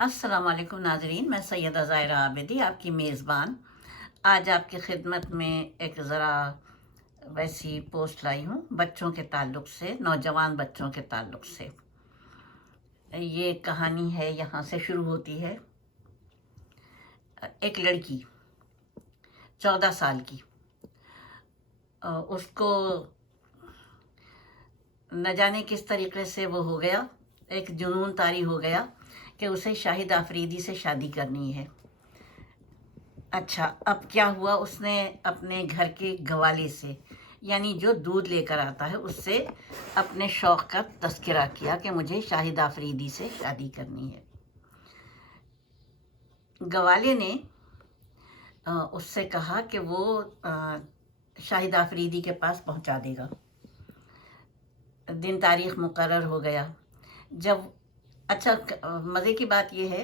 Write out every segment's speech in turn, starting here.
अस्सलाम वालेकुम नाजरीन, मैं सैयदा ज़ाहिरा आबिदी आपकी मेज़बान आज आपकी खिदमत में एक ज़रा वैसी पोस्ट लाई हूँ बच्चों के ताल्लुक़ से, नौजवान बच्चों के ताल्लुक़ से। ये कहानी है, यहाँ से शुरू होती है। एक लड़की 14 साल की, उसको न जाने किस तरीके से वो हो गया, एक जुनून तारी हो गया कि उसे शाहिद आफरीदी से शादी करनी है। अच्छा, अब क्या हुआ, उसने अपने घर के गवाले से, यानी जो दूध लेकर आता है, उससे अपने शौक़ का तज़किरा किया कि मुझे शाहिद आफरीदी से शादी करनी है। गवाले ने उससे कहा कि वो शाहिद आफरीदी के पास पहुंचा देगा। दिन तारीख़ मुकर्रर हो गया। जब अच्छा, मज़े की बात यह है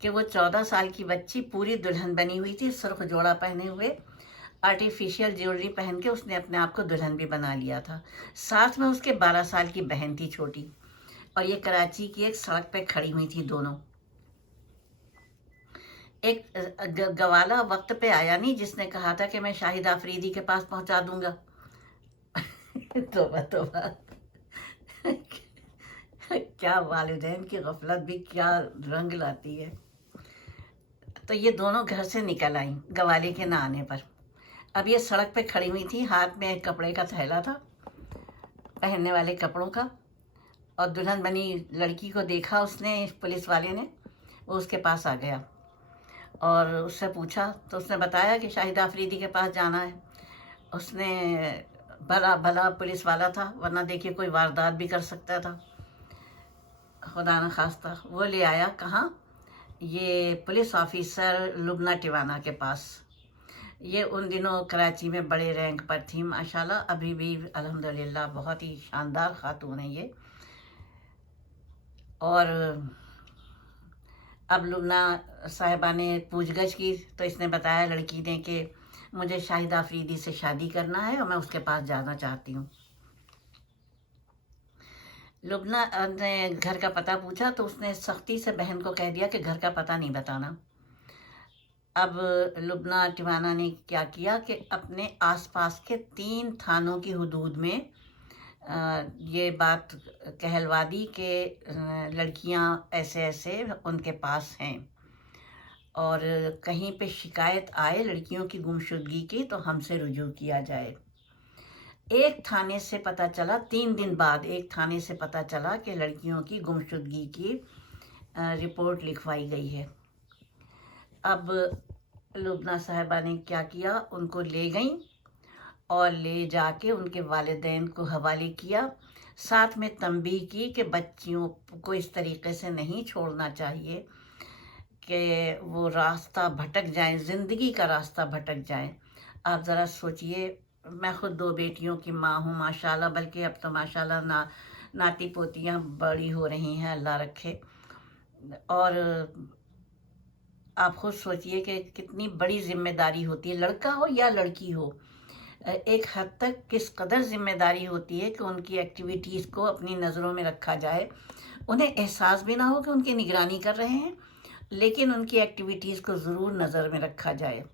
कि वो 14 साल की बच्ची पूरी दुल्हन बनी हुई थी, सुर्ख जोड़ा पहने हुए, आर्टिफिशियल ज्वेलरी पहन के उसने अपने आप को दुल्हन भी बना लिया था। साथ में उसके 12 साल की बहन थी छोटी, और ये कराची की एक सड़क पे खड़ी हुई थी दोनों। एक गवाला वक्त पे आया नहीं, जिसने कहा था कि मैं शाहिद आफरीदी के पास पहुंचा दूंगा। तोबा तोबा। क्या वालिदैन की गफलत भी क्या रंग लाती है। तो ये दोनों घर से निकल आई गवाले के ना आने पर। अब ये सड़क पे खड़ी हुई थी, हाथ में एक कपड़े का थैला था, पहनने वाले कपड़ों का, और दुल्हन बनी लड़की को देखा उसने, पुलिस वाले ने, वो उसके पास आ गया और उससे पूछा, तो उसने बताया कि शाहिद आफरीदी के पास जाना है। उसने भला भला पुलिस वाला था, वरना देखिए कोई वारदात भी कर सकता था, खुदा न खास्ता। वो ले आया कहाँ, ये पुलिस ऑफिसर लुबना टिवाना के पास। ये उन दिनों कराची में बड़े रैंक पर थी माशाल्लाह, अभी भी अल्हम्दुलिल्लाह बहुत ही शानदार खातून है ये। और अब लुबना साहिबा ने पूछगछ की तो इसने बताया लड़की ने कि मुझे शाहिद आफरीदी से शादी करना है और मैं उसके पास जाना चाहती हूँ। लुबना ने घर का पता पूछा तो उसने सख्ती से बहन को कह दिया कि घर का पता नहीं बताना। अब लुबना टिवाना ने क्या किया कि अपने आसपास के 3 थानों की हुदूद में ये बात कहलवा दी कि लड़कियां ऐसे ऐसे उनके पास हैं, और कहीं पे शिकायत आए लड़कियों की गुमशुदगी की तो हमसे रुजू किया जाए। एक थाने से पता चला, 3 दिन बाद एक थाने से पता चला कि लड़कियों की गुमशुदगी की रिपोर्ट लिखवाई गई है। अब लुबना साहिबा ने क्या किया, उनको ले गई और ले जाके उनके वालिदैन को हवाले किया। साथ में तंबीह की कि बच्चियों को इस तरीके से नहीं छोड़ना चाहिए कि वो रास्ता भटक जाएं, ज़िंदगी का रास्ता भटक जाएं। आप ज़रा सोचिए, मैं ख़ुद 2 बेटियों की माँ हूँ माशाल्लाह, बल्कि अब तो माशाल्लाह नाती पोतियाँ बड़ी हो रही हैं, अल्लाह रखे। और आप खुद सोचिए कि कितनी बड़ी जिम्मेदारी होती है, लड़का हो या लड़की हो, एक हद तक किस कदर जिम्मेदारी होती है कि उनकी एक्टिविटीज़ को अपनी नज़रों में रखा जाए। उन्हें एहसास भी ना हो कि उनकी निगरानी कर रहे हैं, लेकिन उनकी एक्टिविटीज़ को ज़रूर नज़र में रखा जाए।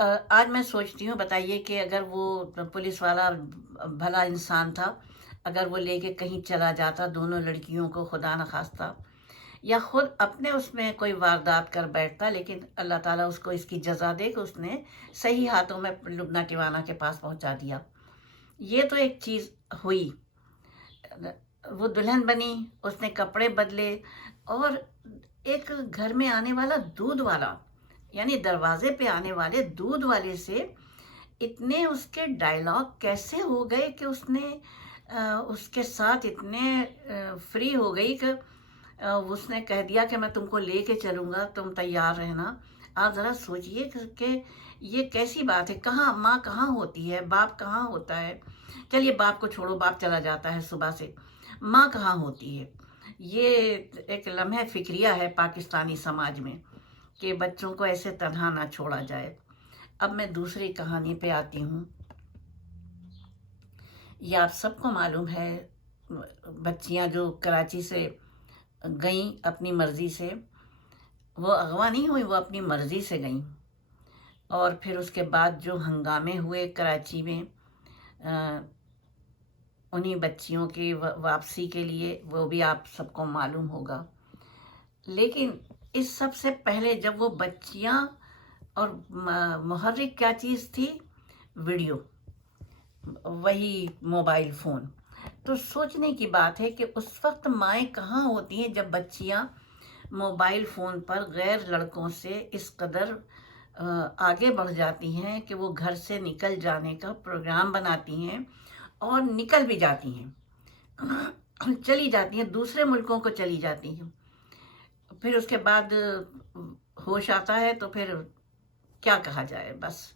आज मैं सोचती हूँ, बताइए कि अगर वो पुलिस वाला भला इंसान था, अगर वो लेके कहीं चला जाता दोनों लड़कियों को, खुदा न खास्ता, या ख़ुद अपने उसमें कोई वारदात कर बैठता, लेकिन अल्लाह ताला उसको इसकी जज़ा दे कि उसने सही हाथों में लुबना टिवाना के पास पहुंचा दिया। ये तो एक चीज़ हुई, वो दुल्हन बनी, उसने कपड़े बदले, और एक घर में आने वाला दूध वाला, यानी दरवाजे पे आने वाले दूध वाले से इतने उसके डायलॉग कैसे हो गए कि उसने उसके साथ इतने फ्री हो गई कि उसने कह दिया कि मैं तुमको लेके चलूँगा, तुम तैयार रहना। आप ज़रा सोचिए कि ये कैसी बात है, कहाँ माँ कहाँ होती है, बाप कहाँ होता है। चलिए बाप को छोड़ो, बाप चला जाता है सुबह से, माँ कहाँ होती है। ये एक लम्हे फ़िक्रिया है पाकिस्तानी समाज में कि बच्चों को ऐसे तन्हा ना छोड़ा जाए। अब मैं दूसरी कहानी पे आती हूँ। ये आप सबको मालूम है, बच्चियाँ जो कराची से गईं अपनी मर्ज़ी से, वो अगवा नहीं हुई, वो अपनी मर्ज़ी से गईं। और फिर उसके बाद जो हंगामे हुए कराची में उन्हीं बच्चियों की वापसी के लिए, वो भी आप सबको मालूम होगा। लेकिन इस सब से पहले जब वो बच्चियां, और मुहर्रिक क्या चीज़ थी? वीडियो, वही मोबाइल फ़ोन। तो सोचने की बात है कि उस वक्त माएँ कहाँ होती हैं जब बच्चियां मोबाइल फ़ोन पर गैर लड़कों से इस कदर आगे बढ़ जाती हैं कि वो घर से निकल जाने का प्रोग्राम बनाती हैं और निकल भी जाती हैं। चली जाती हैं, दूसरे मुल्कों को चली जाती हैं। फिर उसके बाद होश आता है तो फिर क्या कहा जाए बस।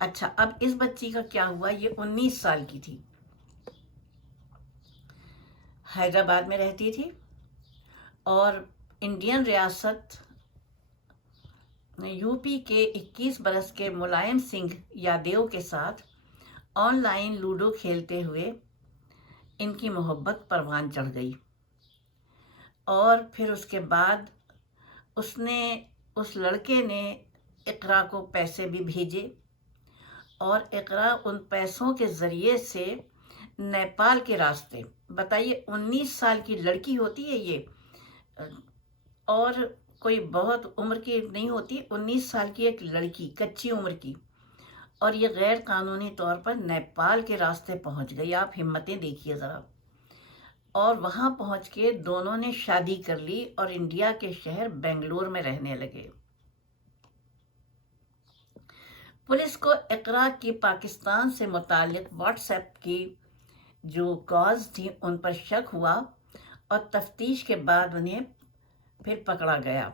अच्छा, अब इस बच्ची का क्या हुआ? ये 19 साल की थी, हैदराबाद में रहती थी, और इंडियन रियासत यूपी के 21 बरस के मुलायम सिंह यादव के साथ ऑनलाइन लूडो खेलते हुए इनकी मोहब्बत परवान चढ़ गई। और फिर उसके बाद उस लड़के ने इकरा को पैसे भी भेजे, और इकरा उन पैसों के ज़रिए से नेपाल के रास्ते, बताइए 19 साल की लड़की होती है ये, और कोई बहुत उम्र की नहीं होती, 19 साल की एक लड़की, कच्ची उम्र की, और ये गैर कानूनी तौर पर नेपाल के रास्ते पहुंच गई। आप हिम्मतें देखिए ज़रा। और वहाँ पहुँच के दोनों ने शादी कर ली और इंडिया के शहर बेंगलोर में रहने लगे। पुलिस को इकरा की पाकिस्तान से मुताल्लिक व्हाट्सएप की जो कॉल्स थी उन पर शक हुआ, और तफ्तीश के बाद उन्हें फिर पकड़ा गया,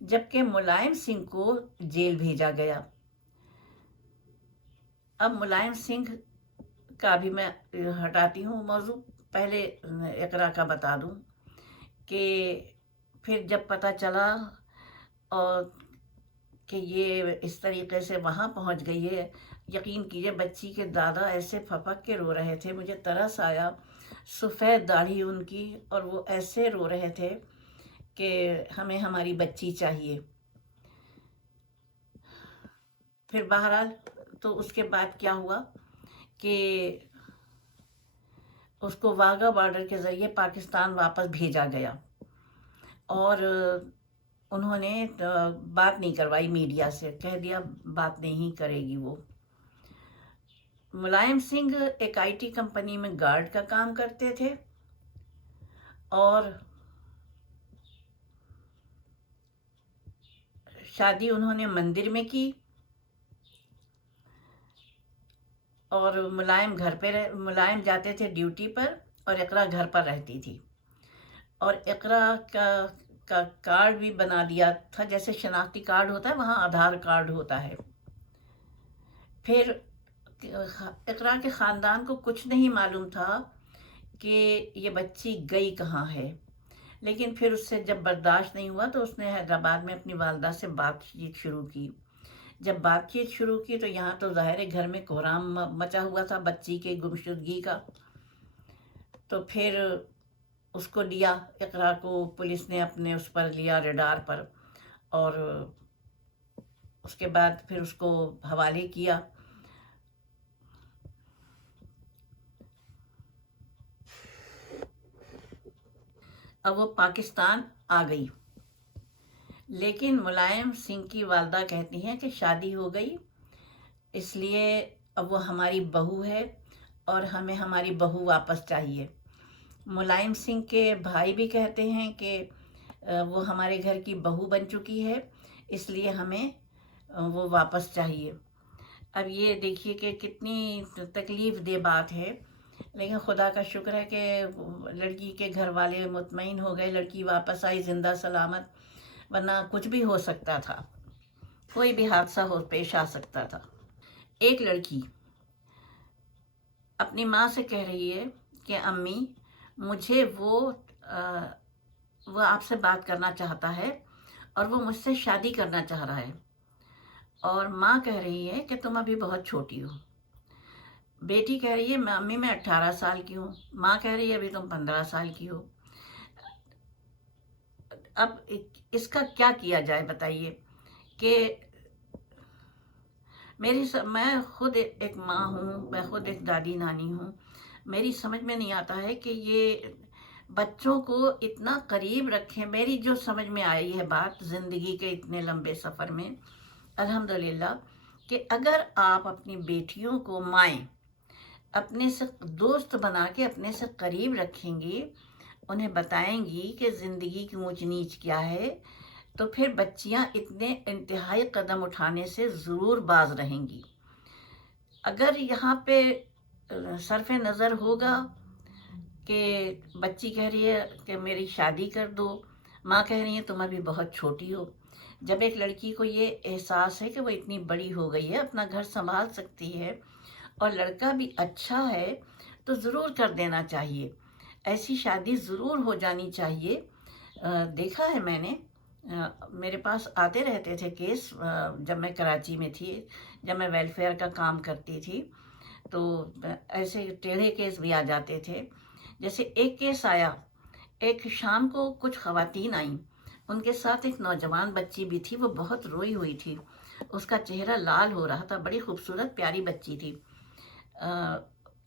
जबकि मुलायम सिंह को जेल भेजा गया। अब मुलायम सिंह का भी मैं हटाती हूँ मौजू, पहले इकरा का बता दूँ कि फिर जब पता चला और कि ये इस तरीके से वहाँ पहुँच गई है, यकीन कीजिए बच्ची के दादा ऐसे फपक के रो रहे थे, मुझे तरस आया। सफ़ेद दाढ़ी उनकी, और वो ऐसे रो रहे थे कि हमें हमारी बच्ची चाहिए। फिर बहरहाल तो उसके बाद क्या हुआ कि उसको वाघा बॉर्डर के ज़रिए पाकिस्तान वापस भेजा गया, और उन्होंने बात नहीं करवाई मीडिया से, कह दिया बात नहीं करेगी वो। मुलायम सिंह एक आईटी कंपनी में गार्ड का काम करते थे, और शादी उन्होंने मंदिर में की, और मुलायम जाते थे ड्यूटी पर, और इकरा घर पर रहती थी। और इकरा का कार्ड भी बना दिया था, जैसे शनाख्ती कार्ड होता है वहाँ आधार कार्ड होता है। फिर इकरा के ख़ानदान को कुछ नहीं मालूम था कि ये बच्ची गई कहाँ है, लेकिन फिर उससे जब बर्दाश्त नहीं हुआ तो उसने हैदराबाद में अपनी वालदा से बातचीत शुरू की। जब बातचीत शुरू की तो यहाँ तो ज़ाहिर है घर में कोहराम मचा हुआ था बच्ची के गुमशुदगी का। तो फिर उसको लिया, इकरा को पुलिस ने अपने उस पर लिया, रडार पर, और उसके बाद फिर उसको हवाले किया। अब वो पाकिस्तान आ गई, लेकिन मुलायम सिंह की वालदा कहती हैं कि शादी हो गई, इसलिए अब वो हमारी बहू है और हमें हमारी बहू वापस चाहिए। मुलायम सिंह के भाई भी कहते हैं कि वो हमारे घर की बहू बन चुकी है, इसलिए हमें वो वापस चाहिए। अब ये देखिए कि कितनी तकलीफ़ दे बात है, लेकिन खुदा का शुक्र है कि लड़की के घर वाले मुतमईन हो गए, लड़की वापस आई ज़िंदा सलामत, वरना कुछ भी हो सकता था, कोई भी हादसा पेश आ सकता था। एक लड़की अपनी माँ से कह रही है कि अम्मी मुझे वो आपसे बात करना चाहता है और वो मुझसे शादी करना चाह रहा है, और माँ कह रही है कि तुम अभी बहुत छोटी हो। बेटी कह रही है अम्मी मैं 18 साल की हूँ, माँ कह रही है अभी तुम 15 साल की हो। अब اس کا کیا کیا جائے بتائیے کہ میں خود ایک ماں ہوں، میں خود ایک دادی نانی ہوں، میری سمجھ میں نہیں آتا ہے کہ یہ بچوں کو اتنا قریب رکھیں۔ میری جو سمجھ میں آئی ہے بات زندگی کے اتنے لمبے سفر میں، الحمدللہ، کہ اگر آپ اپنی بیٹیوں کو مائیں اپنے سے دوست بنا کے اپنے سے قریب رکھیں گی، انہیں بتائیں گی کہ زندگی کی اونچ نیچ کیا ہے، تو پھر بچیاں اتنے انتہائی قدم اٹھانے سے ضرور باز رہیں گی۔ اگر یہاں پہ صرف نظر ہوگا کہ بچی کہہ رہی ہے کہ میری شادی کر دو، ماں کہہ رہی ہے تم ابھی بہت چھوٹی ہو، جب ایک لڑکی کو یہ احساس ہے کہ وہ اتنی بڑی ہو گئی ہے، اپنا گھر سنبھال سکتی ہے اور لڑکا بھی اچھا ہے، تو ضرور کر دینا چاہیے، ایسی شادی ضرور ہو جانی چاہیے۔ دیکھا ہے میں نے، میرے پاس آتے رہتے تھے کیس، جب میں کراچی میں تھی، جب میں ویلفیئر کا کام کرتی تھی، تو ایسے ٹیڑھے کیس بھی آ جاتے تھے۔ جیسے ایک کیس آیا، ایک شام کو کچھ خواتین آئیں، ان کے ساتھ ایک نوجوان بچی بھی تھی، وہ بہت روئی ہوئی تھی، اس کا چہرہ لال ہو رہا تھا، بڑی خوبصورت پیاری بچی تھی۔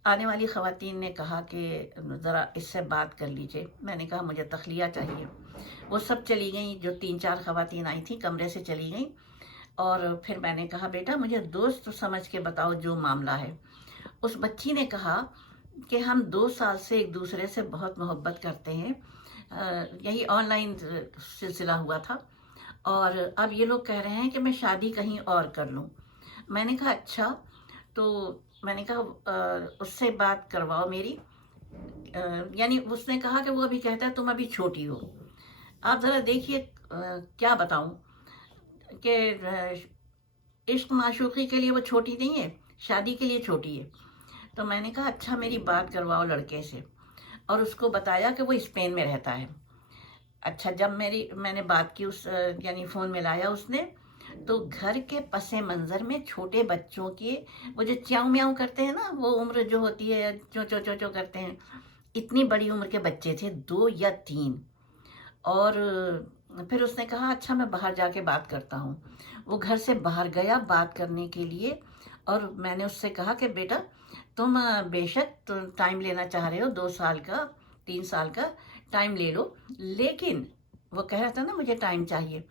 آنے والی خواتین نے کہا کہ ذرا اس سے بات کر لیجئے۔ میں نے کہا مجھے تخلیہ چاہیے۔ وہ سب چلی گئیں، جو 3-4 خواتین آئی تھیں کمرے سے چلی گئیں، اور پھر میں نے کہا بیٹا مجھے دوست سمجھ کے بتاؤ جو معاملہ ہے۔ اس بچی نے کہا کہ ہم 2 سال سے ایک دوسرے سے بہت محبت کرتے ہیں، یہی آن لائن سلسلہ ہوا تھا، اور اب یہ لوگ کہہ رہے ہیں کہ میں شادی کہیں اور کر لوں۔ میں نے کہا اچھا، تو میں نے کہا اس سے بات کرواؤ میری، یعنی اس نے کہا کہ وہ ابھی کہتا ہے تم ابھی چھوٹی ہو۔ آپ ذرا دیکھیے، کیا بتاؤں کہ عشق معشوقی کے لیے وہ چھوٹی نہیں ہے، شادی کے لیے چھوٹی ہے۔ تو میں نے کہا اچھا میری بات کرواؤ لڑکے سے، اور اس کو بتایا کہ وہ اسپین میں رہتا ہے۔ اچھا، جب میں نے بات کی، یعنی فون میں لایا اس نے، تو گھر کے پس منظر میں چھوٹے بچوں کے وہ جو چیاؤں میاؤں کرتے ہیں نا، وہ عمر جو ہوتی ہے چو چو چو چو کرتے ہیں، اتنی بڑی عمر کے بچے تھے، 2 یا 3۔ اور پھر اس نے کہا اچھا میں باہر جا کے بات کرتا ہوں۔ وہ گھر سے باہر گیا بات کرنے کے لیے، اور میں نے اس سے کہا کہ بیٹا تم بے شک ٹائم لینا چاہ رہے ہو، 2 سال کا 3 سال کا ٹائم لے لو، لیکن وہ کہہ رہا تھا نا مجھے ٹائم چاہیے،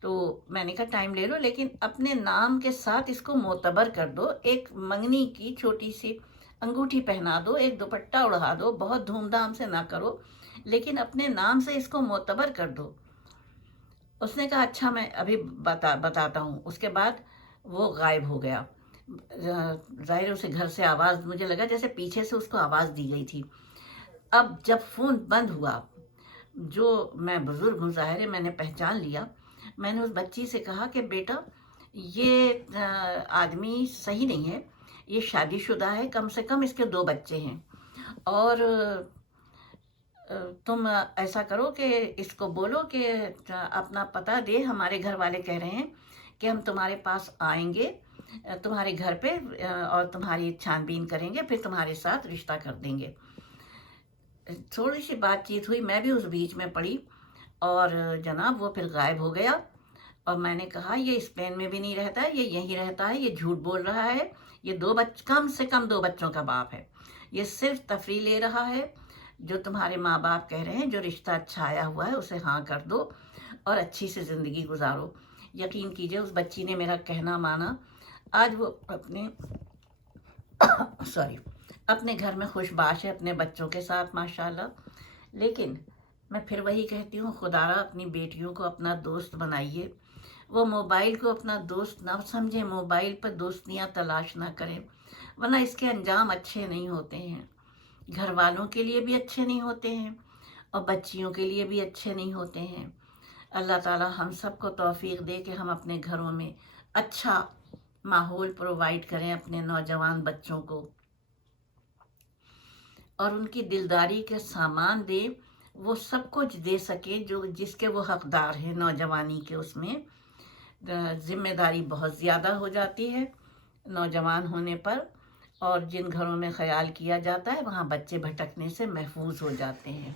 تو میں نے کہا ٹائم لے لو، لیکن اپنے نام کے ساتھ اس کو معتبر کر دو، ایک منگنی کی چھوٹی سی انگوٹھی پہنا دو، ایک دوپٹہ اڑا دو، بہت دھوم دھام سے نہ کرو، لیکن اپنے نام سے اس کو معتبر کر دو۔ اس نے کہا اچھا میں ابھی بتاتا ہوں۔ اس کے بعد وہ غائب ہو گیا۔ ظاہر اسے گھر سے آواز، مجھے لگا جیسے پیچھے سے اس کو آواز دی گئی تھی۔ اب جب فون بند ہوا، جو میں بزرگ ہوں ظاہر ہے میں نے پہچان لیا، میں نے اس بچی سے کہا کہ بیٹا یہ آدمی صحیح نہیں ہے، یہ شادی شدہ ہے، کم سے کم اس کے 2 بچے ہیں، اور تم ایسا کرو کہ اس کو بولو کہ اپنا پتہ دے، ہمارے گھر والے کہہ رہے ہیں کہ ہم تمہارے پاس آئیں گے تمہارے گھر پہ، اور تمہاری چھان بین کریں گے، پھر تمہارے ساتھ رشتہ کر دیں گے۔ تھوڑی سی بات چیت ہوئی، میں بھی اس بیچ میں پڑی، اور جناب وہ پھر غائب ہو گیا۔ اور میں نے کہا یہ اسپین میں بھی نہیں رہتا ہے، یہ یہیں رہتا ہے، یہ جھوٹ بول رہا ہے، یہ کم سے کم 2 بچوں کا باپ ہے، یہ صرف تفریح لے رہا ہے۔ جو تمہارے ماں باپ کہہ رہے ہیں، جو رشتہ اچھا آیا ہوا ہے اسے ہاں کر دو اور اچھی سے زندگی گزارو۔ یقین کیجئے اس بچی نے میرا کہنا مانا، آج وہ اپنے گھر میں خوش باش ہے اپنے بچوں کے ساتھ ماشاءاللہ۔ لیکن میں پھر وہی کہتی ہوں، خدا را اپنی بیٹیوں کو اپنا دوست بنائیے، وہ موبائل کو اپنا دوست نہ سمجھیں، موبائل پر دوستیاں تلاش نہ کریں، ورنہ اس کے انجام اچھے نہیں ہوتے ہیں، گھر والوں کے لیے بھی اچھے نہیں ہوتے ہیں، اور بچیوں کے لیے بھی اچھے نہیں ہوتے ہیں۔ اللہ تعالی ہم سب کو توفیق دے کہ ہم اپنے گھروں میں اچھا ماحول پرووائڈ کریں اپنے نوجوان بچوں کو، اور ان کی دلداری کے سامان دیں، وہ سب کچھ دے سکے جس کے وہ حقدار ہیں نوجوانی کے۔ اس میں ذمہ داری بہت زیادہ ہو جاتی ہے نوجوان ہونے پر، اور جن گھروں میں خیال کیا جاتا ہے وہاں بچے بھٹکنے سے محفوظ ہو جاتے ہیں۔